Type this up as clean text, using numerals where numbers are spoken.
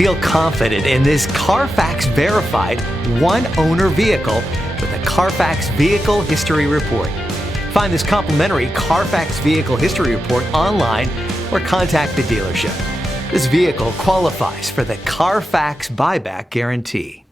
Feel confident in this Carfax verified one-owner vehicle with a Carfax Vehicle History Report. Find this complimentary Carfax Vehicle History Report online or contact the dealership. This vehicle qualifies for the Carfax Buyback Guarantee.